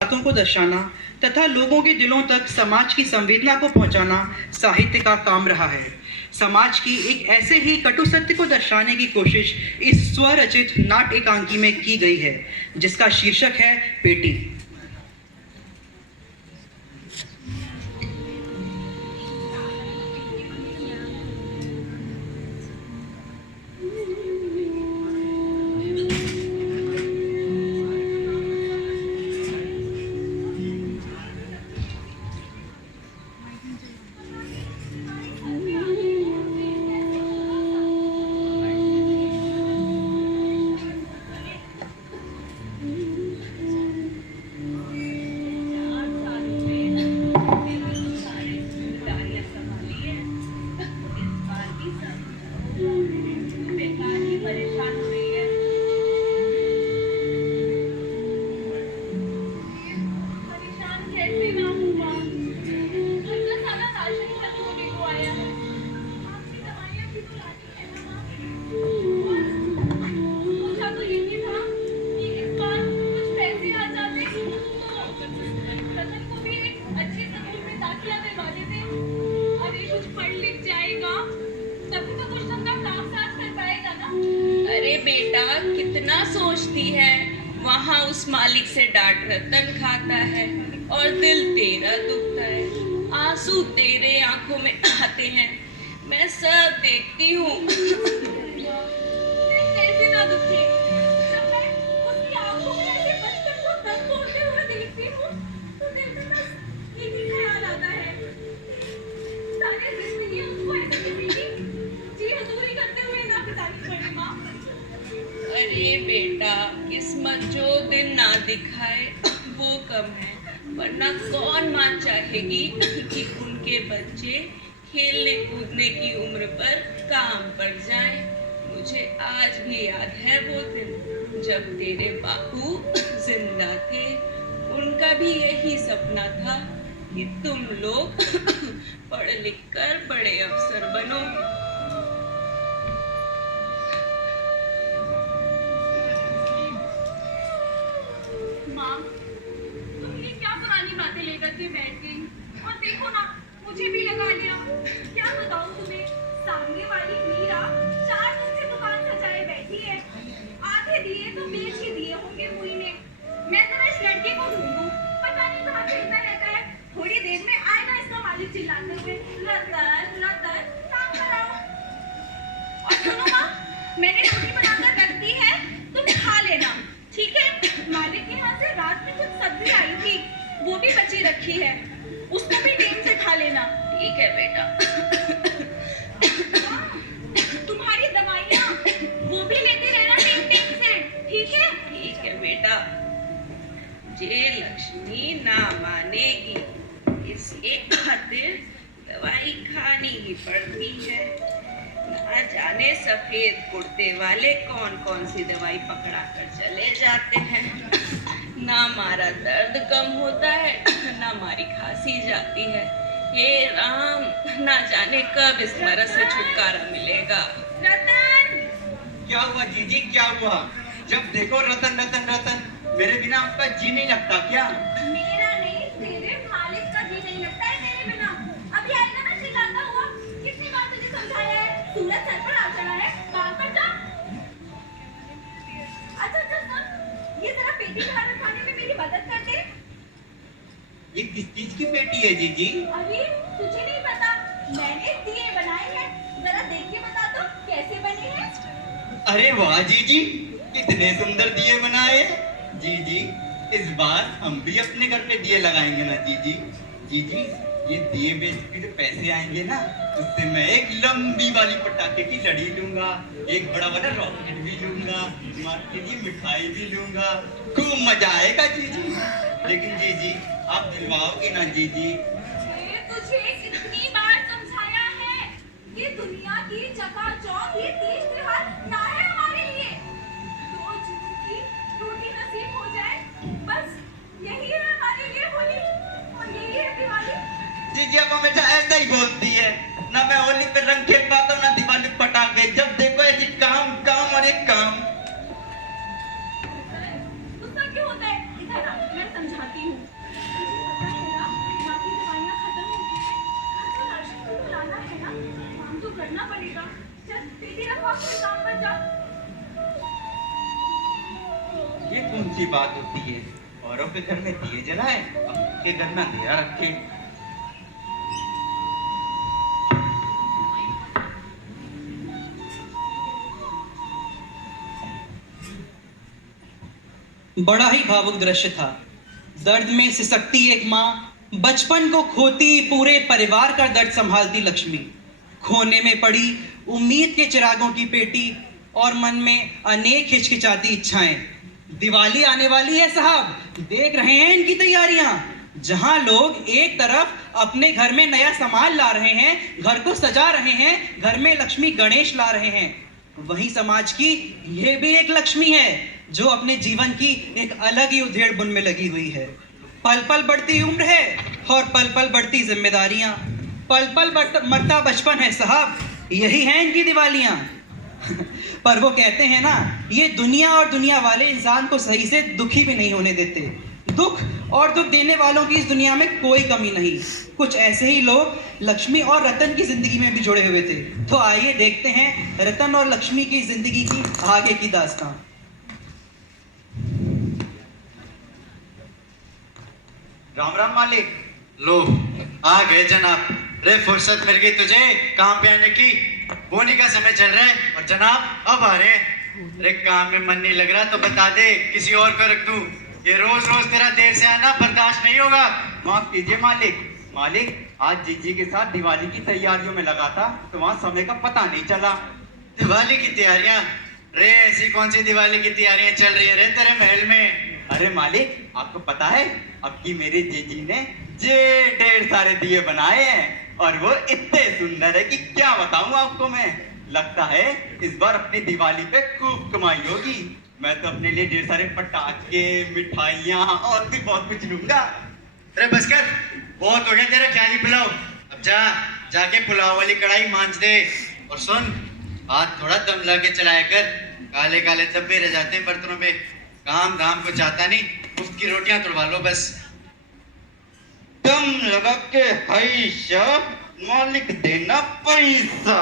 बातों को दर्शाना तथा लोगों के दिलों तक समाज की संवेदना को पहुंचाना साहित्य का काम रहा है। समाज की एक ऐसे ही कटु सत्य को दर्शाने की कोशिश इस स्वरचित नाट्य एकांकी में की गई है, जिसका शीर्षक है पेटी। कितना सोचती है, वहाँ उस मालिक से डांट रतन खाता है और दिल तेरा दुखता है। आंसू तेरे आंखों में आते हैं, मैं सब देखती हूँ। कैसे ना दुखे जब मैं उसकी आंखों में ऐसे बचपन को दर्द तोड़ते हुए देखती हूँ, तो दिल में बस एक ही ख्याल आता है, सारी जिंदगी उसको ऐसे किसी की जी हजूरी करते हुए ना बितानी पड़े। माँ, अरे बेटा, किस्मत जो दिन ना दिखाए वो कम है, वरना कौन माँ चाहेगी कि उनके बच्चे खेलने कूदने की उम्र पर काम पड़ जाएं। मुझे आज भी याद है वो दिन जब तेरे बापू जिंदा थे। उनका भी यही सपना था कि तुम लोग पढ़ लिख कर बड़े अफसर बनोगे। माँ, तुम ये क्या पुरानी बातें लेकर के बैठ गई? और देखो ना, मुझे भी लगा लिया। क्या बताऊं तुम्हें, सामने वाली मीरा 4 दिन से दुकान सजाए बैठी है। आधे दिए तो बेच ही दिए होंगे मुई ने। मैं जरा इस लड़के को ढूंढूं, पता नहीं कहाँ खेलता रहता है। थोड़ी देर में आएगा इसका मालिक चिल्लाते हुए, रतन रतन काम कराओ। और सुनो माँ, मैंने रोटी बनाकर रख दी है, तुम खा लेना, ठीक है? मालिक के यहाँ से रात में कुछ सब्जी आई थी, वो भी बची रखी है, उसको भी टेम से खा लेना। ठीक है बेटा। तुम्हारी दवाइयाँ वो भी लेते रहना टेम से, ठीक है? ठीक है बेटा। जे लक्ष्मी ना मानेगी, इसके खातिर दवाई खानी ही पड़ती है। ना जाने सफेद कुर्ते वाले कौन कौन सी दवाई पकड़ा कर चले जाते हैं। ना हमारा दर्द कम होता है, ना हमारी खांसी जाती है। हे राम, ना जाने कब इस मरज से छुटकारा मिलेगा। रतन! क्या हुआ जीजी, क्या हुआ? जब देखो रतन रतन रतन, मेरे बिना आपका जी नहीं लगता क्या? मेरा नहीं, तेरे मालिक का जी नहीं लगता है मेरे बिना। अभी आएगा ना चिल्लाता हुआ, कितनी बार तुझे समझाया है? सूरज सर पर आ चढ़ा है, काम पर जा। अच्छा सुन, ये जरा पेटी बाहर रखवाने में मेरी मदद कर दे। ये किस चीज की पेटी है जीजी? अरे तुझे नहीं पता, मैंने दिए बनाए हैं, जरा देख के बता तो कैसे बने हैं। अरे वाह जीजी, कितने सुंदर दिए बनाए। जीजी, इस बार हम भी अपने घर पे दिए लगाएंगे ना जीजी। जीजी, ये दिए बेच के जो पैसे आएंगे ना, उससे मैं एक लंबी वाली पटाखे की लड़ी लूंगा, एक बड़ा वाला रॉकेट भी लूंगा, माँ के लिए मिठाई भी लूंगा, खूब मजा आएगा जीजी। लेकिन जीजी, आप दिलवाओगे ना जीजी? तुझे कितनी बार समझाया है, ये दुनिया की चकाचौंध ये तीज त्योहार ना है हमारे लिए। 2 जून की रोटी नसीब हो जाए, बस यही है हमारे लिए होली, और यही है दिवाली। जीजी अब हमेशा ऐसा ही बोलती है ना। मैं होली पे रंग खेल पाता हूँ ना दिवाली पटाखे, जब देखो ऐसी काम काम और एक काम। गुस्सा क्यों होता है? इधर आ, मैं समझाती हूँ। बात होती है। औरों के घर में दिए जलाए, अपने घर में अंधेरा रखे। बड़ा ही भावुक दृश्य था। दर्द में सिसकती एक माँ, बचपन को खोती पूरे परिवार का दर्द संभालती लक्ष्मी, खोने में पड़ी उम्मीद के चिरागों की पेटी और मन में अनेक हिचकिचाती इच्छाएं। दिवाली आने वाली है साहब, देख रहे हैं इनकी तैयारियां। जहां लोग एक तरफ अपने घर में नया सामान ला रहे हैं, घर को सजा रहे हैं, घर में लक्ष्मी गणेश ला रहे हैं, वहीं समाज की यह भी एक लक्ष्मी है जो अपने जीवन की एक अलग ही उधेड़ बुन में लगी हुई है। पल पल बढ़ती उम्र है और पल पल बढ़ती जिम्मेदारियां, पल पल मरता बचपन है साहब, यही हैं इनकी दिवालियां। पर वो कहते हैं ना, ये दुनिया और दुनिया वाले इंसान को सही से दुखी भी नहीं होने देते। दुख और दुख देने वालों की इस दुनिया में कोई कमी नहीं। कुछ ऐसे ही लोग लक्ष्मी और रतन की जिंदगी में भी जुड़े हुए थे। तो आइए देखते हैं रतन और लक्ष्मी की जिंदगी की आगे की दास्तां। राम राम मालिक। लो आ गए जनाब। रे फुर्सत मिल गई तुझे काम पे आने की। बोनी का समय चल रहा है और जनाब अब आ रहे हैं। रे काम में मन नहीं लग रहा तो बता दे, किसी और को रख दूं। ये रोज रोज तेरा देर से आना बर्दाश्त नहीं होगा। माफ कीजिए मालिक। मालिक आज जीजी के साथ दिवाली की तैयारियों में लगा था तो वहाँ समय का पता नहीं चला। दिवाली की तैयारियां? रे ऐसी कौन सी दिवाली की तैयारियां चल रही है रे तेरे महल में? अरे मालिक आपको पता है अब की मेरी जीजी ने जे ढेर सारे दिए बनाए हैं और वो इतने सुंदर है कि क्या बताऊं आपको मैं। लगता है इस बार अपनी दिवाली पे खूब कमाई होगी। मैं तो अपने लिए ढेर सारे पटाखे, मिठाइयाँ और भी बहुत कुछ लूंगा। अरे बस कर, बहुत हो गया तेरा ख्याली पुलाव। अब जाके पुलाव वाली कढ़ाई मांज दे। और सुन, हाथ थोड़ा दम लगा चलाया कर, काले काले धब्बे रह जाते हैं बर्तनों पे। काम धाम कुछ आता नहीं, मुफ्त की रोटियां तुड़वा लो बस। दम लगा के हैशा, मालिक देना पैसा।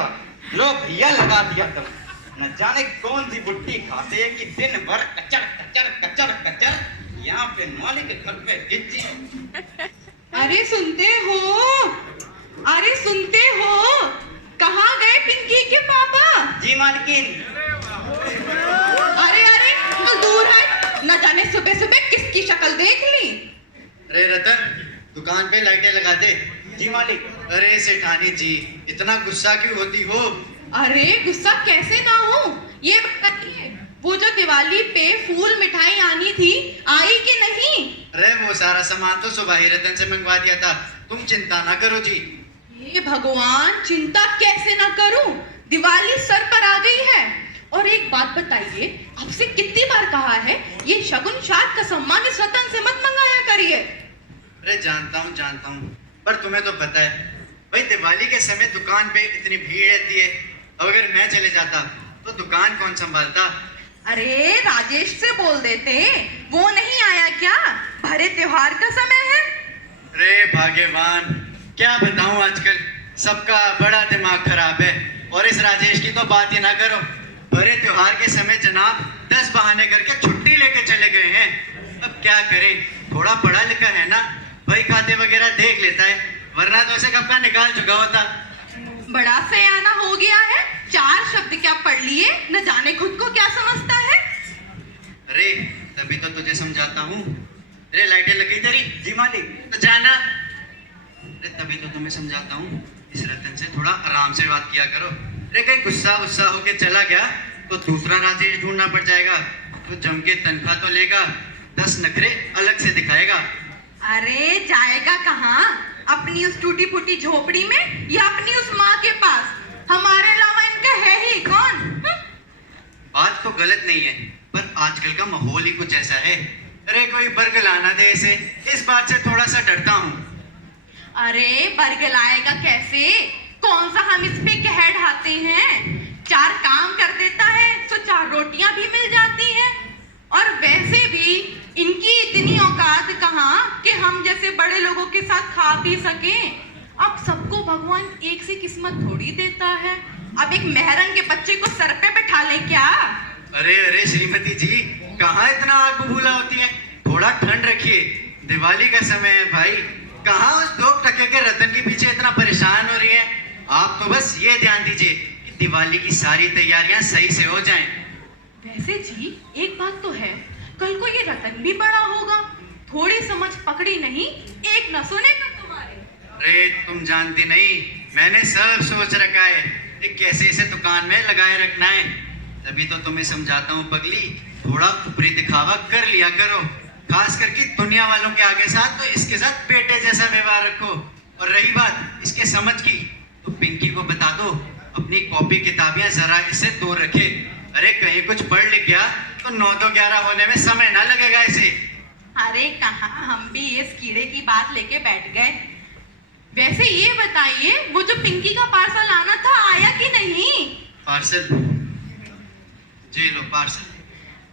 लो भैया लगा दिया दम। न जाने कौन सी बुट्टी खाते हैं कि दिन भर कचर कचर कचर कचर। यहाँ पे मालिक के घर पे हिच्ची। अरे सुनते हो, अरे सुनते हो, कहाँ गए पिंकी के पापा? जी मालकिन। अरे अरे तो दूर है, न जाने सुबह सुबह किसकी शक्ल देख ली। अरे रतन दुकान पे लाइटें लगा दे। जी मालिक। अरे सेठानी जी इतना गुस्सा क्यों होती हो? अरे गुस्सा कैसे ना हो, ये बताइए वो जो दिवाली पे फूल मिठाई आनी थी आई कि नहीं? अरे वो सारा सामान तो सुबह ही रतन से मंगवा दिया था, तुम चिंता ना करो जी। ये भगवान, चिंता कैसे ना करूं, दिवाली सर पर आ गई है। और एक बात बताइए, आपसे कितनी बार कहा है ये शगुन शाद का सम्मान इस रतन से मत मंगाया करिए। अरे जानता हूँ, पर तुम्हें तो पता है भाई दिवाली के समय दुकान पे इतनी भीड़ रहती है। अगर मैं चले जाता तो दुकान कौन संभालता? अरे राजेश से बोल देते, वो नहीं आया क्या? भरे त्योहार का समय है। अरे भाग्यवान, क्या बताऊं आजकल सबका बड़ा दिमाग खराब है। और इस राजेश की तो बात ही ना करो। भरे त्योहार के समय जनाब 10 बहाने करके छुट्टी लेके चले गए हैं। अब क्या करें, थोड़ा पढ़ा लिखा है ना, भाई खाते वगैरह देख लेता है, वरना तो ऐसे कब का निकाल चुका होता। बड़ा सयाना हो गया है, 4 शब्द क्या पढ़ लिए, न जाने खुद को क्या समझता है। अरे तभी तो तुझे समझाता हूँ। अरे लाइटें लगी तेरी? जी मालिक। तो जाना। अरे तभी तो तुम्हें समझाता हूँ, इस रतन से थोड़ा आराम से बात किया करो। अरे कहीं गुस्सा होके चला गया तो दूसरा राजेश ढूंढना पड़ जाएगा। तो जम के तनख्वाह तो लेगा, 10 नखरे अलग से दिखाएगा। अरे जाएगा कहाँ, अपनी उस टूटी फूटी झोपड़ी में या अपनी उस माँ के पास? हमारे अलावा इनका है ही कौन? बात तो गलत नहीं है, पर आजकल का माहौल ही कुछ ऐसा है। अरे कोई बर्ग लाना दे इसे, इस बात से थोड़ा सा डरता हूँ। अरे बर्ग लाएगा कैसे, कौन सा हम इस पे कह ढाते हैं? 4 काम कर देता है तो 4 रोटियां भी मिल जाती हैं। और वैसे भी इनकी इतनी औकात कहाँ कि हम जैसे बड़े लोगों के साथ खा पी सकें। अब सबको भगवान एक सी किस्मत थोड़ी देता है। अब एक मेहरन के बच्चे को सर पे बैठा ले क्या? अरे श्रीमती जी, कहाँ इतना आग बबूला होती है? थोड़ा ठंड रखिए, दिवाली का समय है भाई। कहाँ उस 2 टके के रतन के पीछे इतना परेशान हो रही है? आप तो बस ये ध्यान दीजिए कि दिवाली की सारी तैयारियां सही से हो जाएं। वैसे जी एक बात तो है, कल को ये रतन भी बड़ा होगा। थोड़ी समझ पकड़ी नहीं, एक न सुने तो तुम्हारे। अरे तुम जानती नहीं, मैंने सब सोच रखा है कि कैसे इसे दुकान में लगाए रखना है। तभी तो तुम्हें समझाता हूँ पगली, थोड़ा ऊपरी दिखावा कर लिया करो। खास करके दुनिया वालों के आगे साथ तो इसके साथ बेटे जैसा व्यवहार रखो। और रही बात इसके समझ की, तो पिंकी को बता दो अपनी कॉपी किताबियां जरा इससे दूर रखे। अरे कहीं कुछ पढ़ लिख गया तो 9-11 होने में समय ना लगेगा इसे। अरे कहाँ, हम भी इस कीड़े की बात लेके बैठ गए। वैसे ये बताइए, वो जो पिंकी का पार्सल आना था आया कि नहीं? पार्सल? जी लो पार्सल।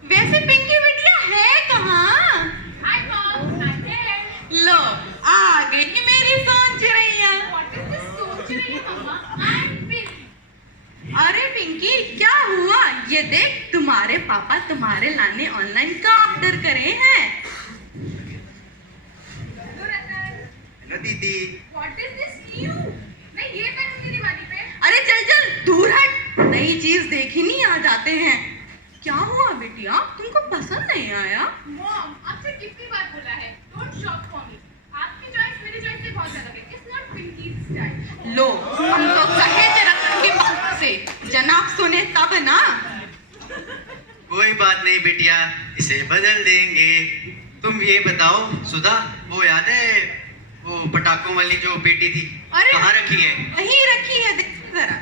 वैसे पिंकी बिटिया है कहाँ? हाय मॉम, आते हैं। लो आ गई मेरी सोच रही है। व्हाट इज दिस सोच रही है मम्मा? I am busy. अरे पिंकी क्या हुआ? ये देख तुम्हारे पापा तुम्हारे लाने ऑनलाइन का ऑर्डर करे हैं। हेलो रतन, हेलो दीदी। What is this new? मैं ये पहनूंगी दिवाली पे। अरे चल चल दूर हट, नई चीज देखी नहीं आ जाते हैं। क्या हुआ बिटिया, तुमको पसंद नहीं आया? मॉम, आपसे कितनी बार बोला है, डोंट शॉप फॉर मी। आपकी चॉइस मेरी चॉइस से बहुत अलग है। It's not Pinky's style. लो हम तो कहे थे रतन के बात से, जनाब सुने तब ना। कोई बात नहीं बेटिया, इसे बदल देंगे। तुम ये बताओ सुधा, वो याद है वो पटाखों वाली जो पेटी थी, अरे कहाँ रखी है? वहीं रखी है, देख जरा।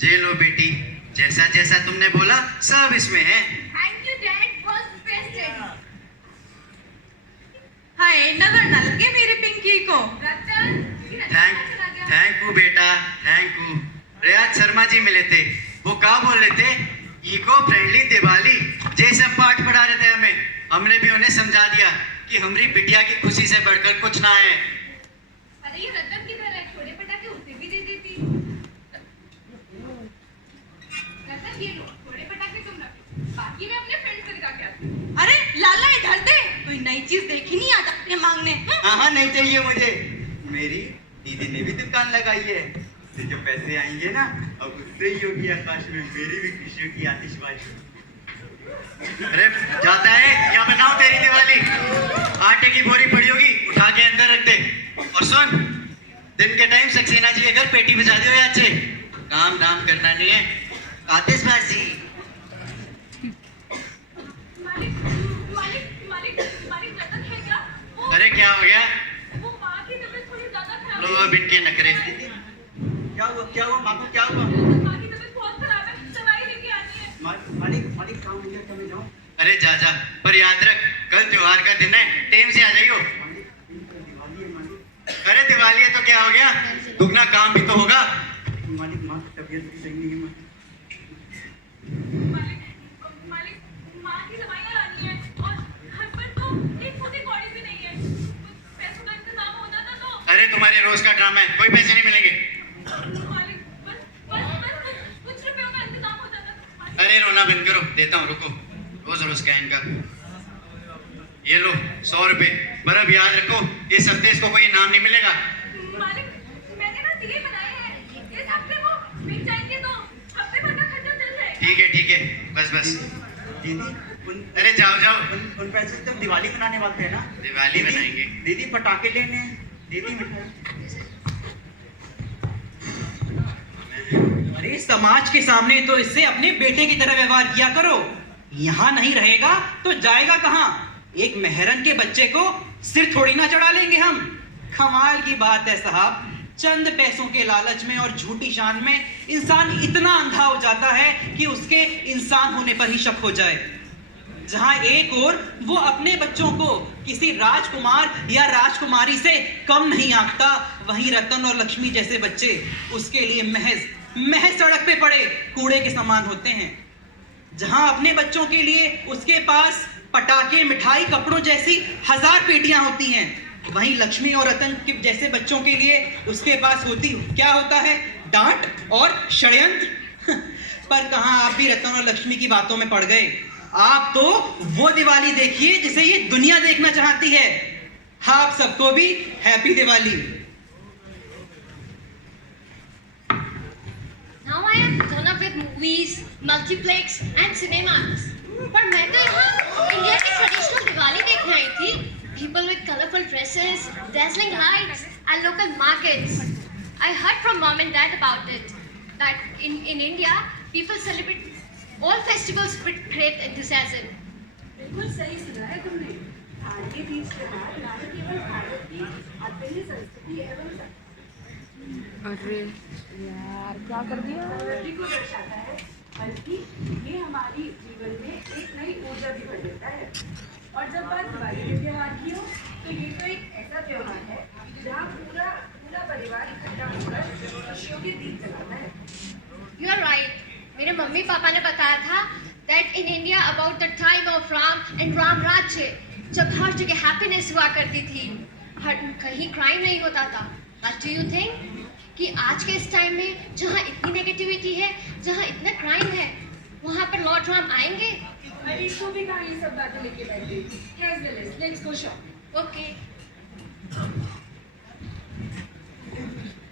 जे लो बेटी, जैसा जैसा तुमने बोला सब इसमें है। Thank you dad, first best daddy. हाय नजर न लगे मेरी पिंकी को। रतन, ये रतन कहाँ चला गया? थैंक यू बेटा, थैंक यू। रियाज शर्मा जी मिले थे, वो क्या बोल रहे थे, इको फ्रेंडली दिवाली जैसा पाठ पढ़ा रहे थे हमें। हमने भी उन्हें समझा दिया कि हमारी बिटिया की खुशी से बढ़कर कुछ ना है। अरे ये रतन किधर है? छोटे पटाखे उसे भी दे देती। रतन ये लो, छोटे पटाखे तुम रखो, बाकी मैं अपने फ्रेंड से दिखा के आती हूँ। अरे लाला इधर दे, कोई नई चीज देखी नहीं आ जाती है मांगने। हाँ नहीं चाहिए मुझे। मेरी दीदी ने भी दुकान लगाई है, उससे जो पैसे आएंगे ना, अब उससे ही होगी आकाश में मेरी भी खुशियों की आतिशबाजी। अरे जाता है, यहाँ बनाओ तेरी दिवाली। आटे की बोरी पड़ी होगी, उठा के अंदर रख दे। और सुन, दिन के टाइम सक्सेना जी के घर पेटी बजा दियो याद से। काम धाम करना नहीं है, आतिशबाजी। मालिक मालिक मालिक मालिक रतन है क्या? वो अरे क्या हो गया? वो माँ की तबीयत थोड़ी ज्यादा खराब लो अब इनके नखरे। क्या हुआ माँ को, क्या हुआ? माँ की तबीयत बहुत खराब है, दवाई लेके आनी है। मालिक काम हो गया, क्या मैं जाऊँ? अरे जा जा, पर याद रख कल त्योहार का दिन है, टाइम से आ जाइयो। दिवाली है मालिक। अरे दिवाली है तो क्या हो गया, दुगना काम भी तो होगा। मालिक माँ की तबीयत भी सही नहीं है मालिक माँ की दवाइयाँ लानी है और घर पर तो एक छोटी कौड़ी भी नहीं है। पैसों का इंतजाम हो जाता तो। अरे तुम्हारे रोज का ड्रामा है, कोई पैसे नहीं मिलेंगे। मालिक बस कुछ रुपयों का इंतजाम हो जाता तो। मालिक, अरे रोना बंद करो, देता हूँ, रुको। रोज रोज का इनका। ये लो 100 रुपए, पर अब याद रखो इस हफ्ते इसको कोई इनाम नहीं मिलेगा। मालिक मैंने बस ये बनाए हैं, इस हफ्ते वो बिक जाएंगे तो हफ्ते भर का खर्चा चल जाएगा। ठीक है, बस बस। दीदी अरे जाओ जाओ, उन पैसे से तुम दिवाली मनाने वाले हैं ना? दिवाली मनाएंगे। दीदी पटाखे लेने हैं, दीदी मिठाई। अरे समाज के सामने तो इससे अपने बेटे की तरह व्यवहार किया करो। यहाँ नहीं रहेगा तो जाएगा कहाँ? एक मेहरन के बच्चे को सिर थोड़ी ना चढ़ा लेंगे हम। कमाल की बात है साहब, चंद पैसों के लालच में और झूठी शान में इंसान इतना अंधा हो जाता है कि उसके इंसान होने पर ही शक हो जाए। जहां एक ओर वो अपने बच्चों को किसी राजकुमार या राजकुमारी से कम नहीं आंकता, वहीं रतन और लक्ष्मी जैसे बच्चे उसके लिए महज सड़क पे पड़े कूड़े के समान होते हैं। जहां अपने बच्चों के लिए उसके पास पटाखे, मिठाई, कपड़ों जैसी 1000 पेटियां होती हैं, वहीं लक्ष्मी और रतन के जैसे बच्चों के लिए उसके पास क्या होता है? डांट और षड्यंत्र। पर कहाँ आप भी रतन और लक्ष्मी की बातों में पड़ गए। आप तो वो दिवाली देखिए जिसे ये दुनिया देखना चाहती है। आप सबको भी happy Diwali. Now I am done up with movies, multiplex and cinemas. पर मैं तो यहाँ इंडिया की ट्रेडिशनल दिवाली देखने आई थी। People with colorful dresses, dazzling lights, and local markets. I heard from mom and dad about it. That in India, people celebrate all festivals with great enthusiasm. बिल्कुल सही सुना है तुमने। भारतीय तीज त्योहार न केवल भारत की अभिन्न संस्कृति एवं अरे यार क्या कर दिया। संस्कृति को दर्शाता है, बल्कि ये हमारी जीवन में एक नई ऊर्जा भी भर देता है। और जब बात दिवाली के त्योहार की हो, तो ये तो एक ऐसा त्योहार है जहाँ पूरा परिवार इकट्ठा होकर खुशियों के दीप जलाता है। You are right. मेरे मम्मी पापा ने बताया था that in India about the time of Ram and Ram Rajya, जब हर जगह हैप्पीनेस हुआ करती थी, हर कहीं क्राइम नहीं होता था। What do you think? कि आज के इस टाइम में जहाँ इतनी नेगेटिविटी है, जहाँ इतना क्राइम है, वहाँ पर लॉर्ड राम आएंगे? अरे इसको भी कहाँ ये सब बातें लेके बैठे। Here's the list. Let's go shop. Okay.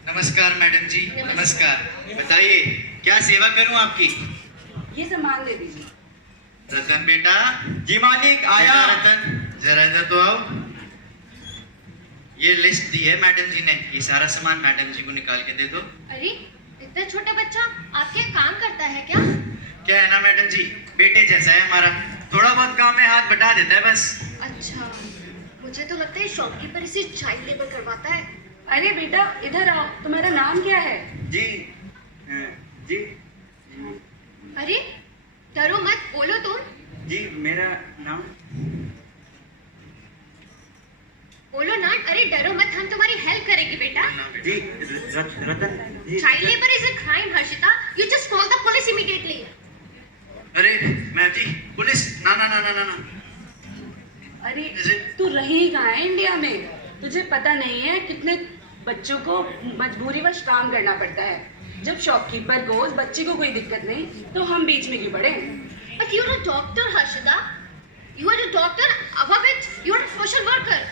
नमस्कार मैडम जी। नमस्कार। बताइए क्या सेवा करूं आपकी? ये सामान दे दीजिए। रतन बेटा। जी मालिक आया। बेटा रतन जरा इधर तो आओ। ये लिस्ट दी है मैडम जी ने, ये सारा सामान मैडम जी को निकाल के दे दो। अरे इतना छोटा बच्चा आपके यहाँ काम करता है क्या? क्या है ना मैडम जी, बेटे जैसा है हमारा, थोड़ा बहुत काम में हाथ बटा देता है बस। अच्छा, मुझे तो लगता है शॉपकीपर इसे चाइल्ड लेबर करवाता है। अरे बेटा इधर आओ, तुम्हारा नाम क्या है? जी जी अरे डरो मत, बोलो तुम। जी मेरा नाम बोलो ना। अरे डरो मत, हम तुम्हारी हेल्प करेंगे बेटा। जी Ratan ji. Child labour is a crime Harshita. You just call the police immediately. अरे मैम जी, पुलिस ना ना ना ना ना ना। अरे तू रही कहाँ है इंडिया में? तुझे पता नहीं है कितने बच्चों को मजबूरीवश काम करना पड़ता है। जब शॉपकीपर को उस बच्चे को कोई दिक्कत नहीं तो हम बीच में क्यों पड़े? But you are a doctor Harshita. You are a doctor, above it you are a social worker.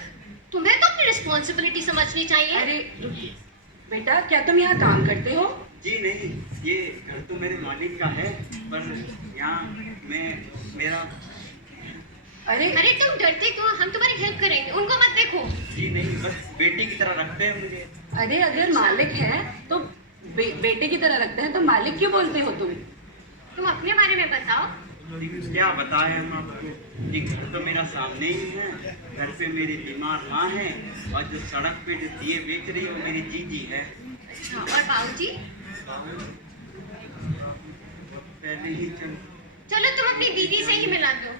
तुम्हें तो अपनी रिस्पॉन्सिबिलिटी समझनी चाहिए। अरे बेटा क्या तुम यहाँ काम करते हो? जी नहीं, ये घर तो मेरे मालिक का है, पर यहाँ मेरा। अरे तुम डरते क्यों? हम तुम्हारी हेल्प करेंगे, उनको मत देखो। जी नहीं, बस बेटी की तरह रखते हैं मुझे। अरे अगर मालिक है तो बेटे की तरह रखते हैं तो मालिक क्यों बोलते हो तुम? तुम अपने बारे में बताओ। क्या बताएं हम आपको, कि घर तो मेरा सामने ही है। घर पे मेरी बीमार माँ है और जो सड़क पे जो दिए बेच रही है वो मेरी जीजी है। अच्छा, और बाबूजी? पहले ही चलो तुम अपनी दीदी से ही मिला दो।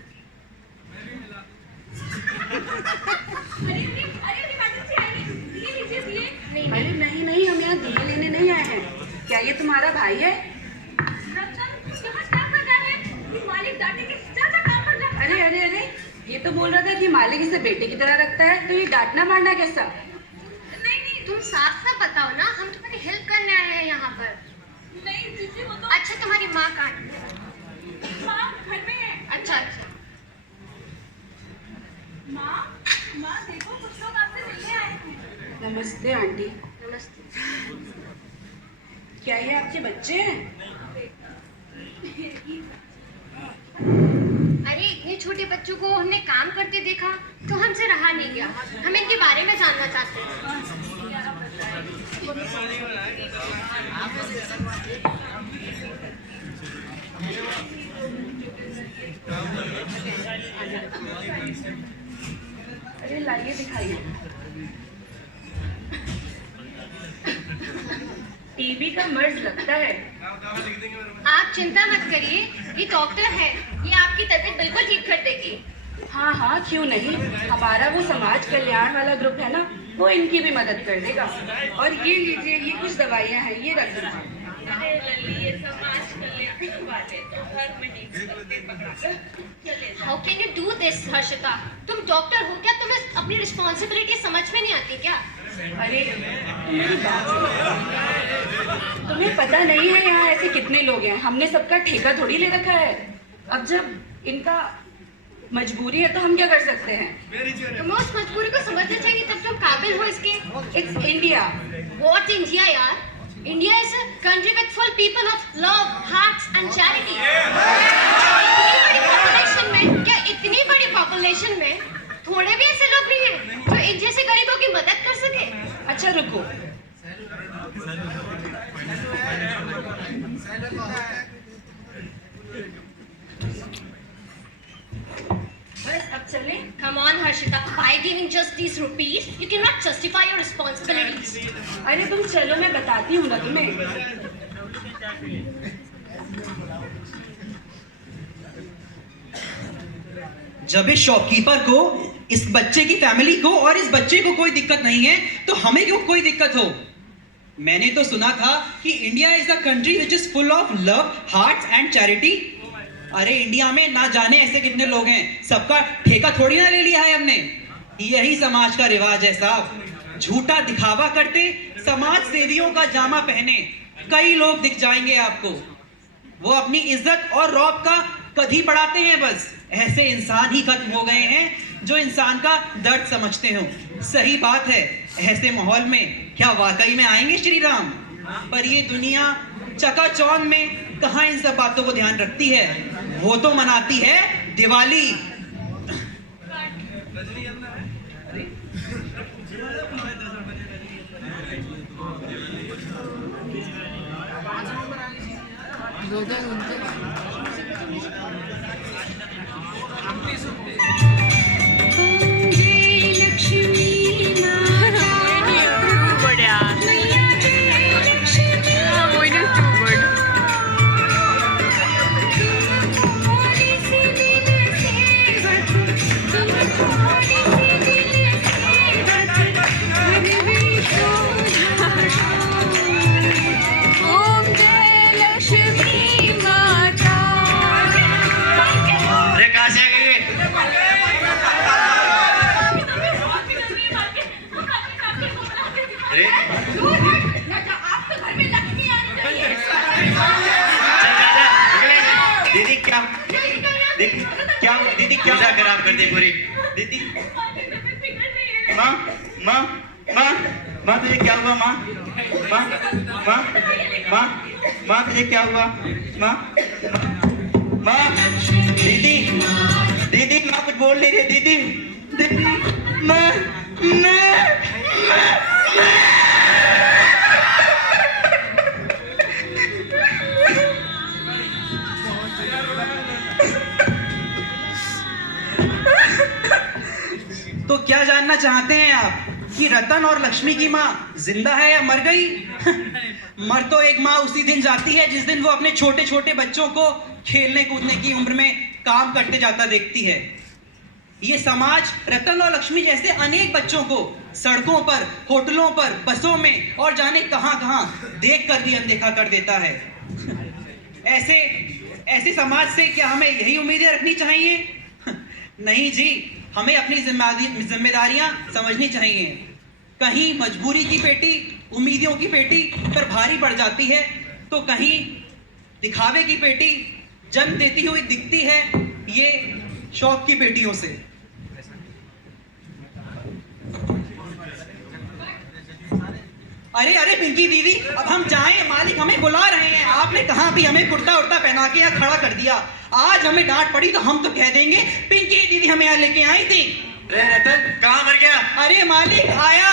अरे नहीं नहीं, हम यहाँ दिए लेने नहीं आए हैं। क्या ये तुम्हारा भाई है? अरे अरे अरे, ये तो बोल रहा था कि मालिक इसे बेटे की तरह रखता है, तो ये डांटना मारना कैसा? नहीं, तुम साफ साफ बताओ ना, हम तुम्हारी हेल्प करने आए हैं यहाँ पर। नहीं दीदी, वो तो। अच्छा, तुम्हारी माँ कहाँ है? माँ घर में है। अच्छा। माँ देखो, कुछ लोग आपसे मिलने आए हैं। नमस्ते आंटी। नमस्ते। क्या ये आपके बच्चे हैं? अरे इतने छोटे बच्चों को हमने काम करते देखा तो हमसे रहा नहीं गया। हम इनके बारे में जानना चाहते हैं। अरे लाइए दिखाइए। टीबी का मर्ज लगता है। आप चिंता मत करिए, ये डॉक्टर है, ये आपकी तबीयत बिल्कुल ठीक कर देगी। हाँ हाँ क्यों नहीं, हमारा वो समाज कल्याण वाला ग्रुप है ना, वो इनकी भी मदद कर देगा। और ये लीजिए, ये कुछ दवाइयाँ हैं, ये रख दीजिए। How can you do this, Harshita? तुम डॉक्टर हो क्या? तुम्हें अपनी रिस्पॉन्सिबिलिटी समझ में नहीं आती क्या? अरे मेरी बात सुनो। तुम्हें पता नहीं है यहाँ ऐसे कितने लोग हैं? हमने सबका ठेका थोड़ी ले रखा है। अब जब इनका मजबूरी है तो हम क्या कर सकते हैं? तुम्हें उस मजबूरी को समझना चाहिए तब तुम काबिल हो इसके। It's India. What India यार? India is a country with full people of love, hearts and charity. इतनी बड़ी पॉपुलेशन में थोड़े भी ऐसे लोग नहीं हैं जो इन जैसे गरीबों की मदद कर सके। अच्छा रुको, बस अब चलें। Come on Harshita, by giving just these rupees, you cannot justify your responsibilities. अरे तुम चलो, मैं बताती हूँ ना तुम्हें। जब इस शॉपकीपर को, इस बच्चे की फैमिली को और इस बच्चे को कोई दिक्कत नहीं है तो हमें क्यों कोई दिक्कत हो? मैंने तो सुना था कि India is a country which is full of love, hearts and charity. अरे इंडिया में ना जाने ऐसे कितने लोग हैं, सबका ठेका थोड़ी ना ले लिया है हमने। यही समाज का रिवाज है साहब। झूठा दिखावा करते, समाज सेवियों का जामा पहने कई लोग दिख जाएंगे आपको। वो अपनी इज्जत और रौब का कधी बढ़ाते हैं। बस ऐसे इंसान ही खत्म हो गए हैं जो इंसान का दर्द समझते हो। सही बात है, ऐसे माहौल में क्या वाकई में आएंगे श्री राम? पर ये दुनिया चकाचौंध में कहाँ इन सब बातों को ध्यान रखती है। वो तो मनाती है दिवाली। दीदी क्या खराब कर दी पूरी? दीदी माँ माँ माँ माँ तुझे क्या हुआ? माँ माँ माँ माँ माँ तुझे क्या हुआ? माँ माँ दीदी दीदी माँ कुछ बोल नहीं रही। दीदी दीदी माँ तो क्या जानना चाहते हैं आप कि रतन और लक्ष्मी की माँ जिंदा है या मर गई? मर तो एक माँ उसी दिन जाती है जिस दिन वो अपने छोटे छोटे बच्चों को खेलने कूदने की उम्र में काम करते जाता देखती है। ये समाज रतन और लक्ष्मी जैसे अनेक बच्चों को सड़कों पर, होटलों पर, बसों में और जाने कहां देख कर भी अनदेखा कर देता है। ऐसे समाज से क्या हमें यही उम्मीदें रखनी चाहिए? नहीं जी, हमें अपनी जिम्मेदारियां समझनी चाहिए। कहीं मजबूरी की पेटी, उम्मीदों की पेटी पर भारी पड़ जाती है तो कहीं दिखावे की पेटी जन्म देती हुई दिखती है ये शौक की पेटियों से। अरे अरे पिंकी दीदी, अब हम जाएं, मालिक हमें बुला रहे हैं। आपने कहाँ भी हमें कुर्ता उर्ता पहना के यहाँ खड़ा कर दिया। आज हमें डांट पड़ी तो हम तो कह देंगे पिंकी दीदी हमें यहाँ लेके आई थी। रतन कहाँ मर गया? अरे मालिक आया।